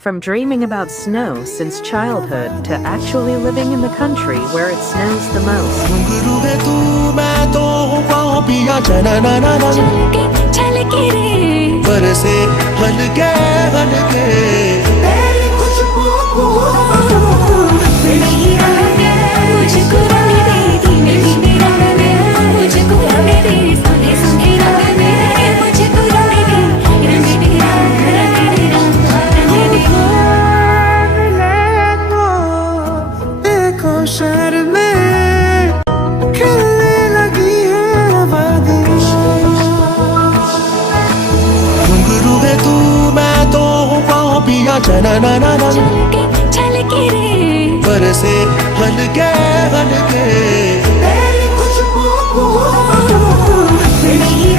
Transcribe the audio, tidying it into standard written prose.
From dreaming about snow since childhood to actually living in the country where it snows the most. घुंघरू है तू मैं तो हूँ पाँव पिया चना ना ना ना छलके रे बरसे हल्के हल्के तेरी खुशबू नहीं आने मुझको रंग दे धीमे धीमे रंग दे मुझको रंग दे संगे संगे रंग दे मुझको रंग दे रंग दे रंग दे रंग दे देखो शहर में खिलने लगी है वादियाँ घुंघरू है तू मैं तो हूँ पाँव पिया चना ना ना ना छलके रे बरसे हल्के हल्के तेरी खुशबू नहीं